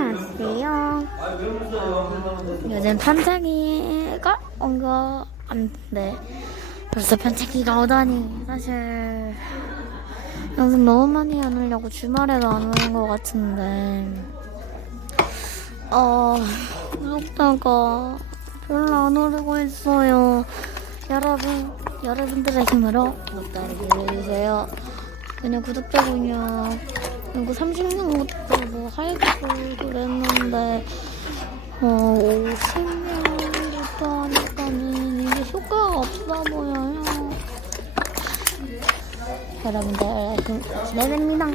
안녕하세요. 요즘 편찮기가 온 거 같은데 벌써 편찮기가 오다니. 사실 영상 너무 많이 안 올려고 주말에도 안 올린 것 같은데 구독자가 별로 안 오르고 있어요. 여러분들의 힘으로 구독자를 늘려주세요. 그냥 구독자군요. 이거 30명부터 뭐 하이고 그랬는데 50명부터 하니까는 이게 효과가 없어 보여요. 여러분들 기대됩니다.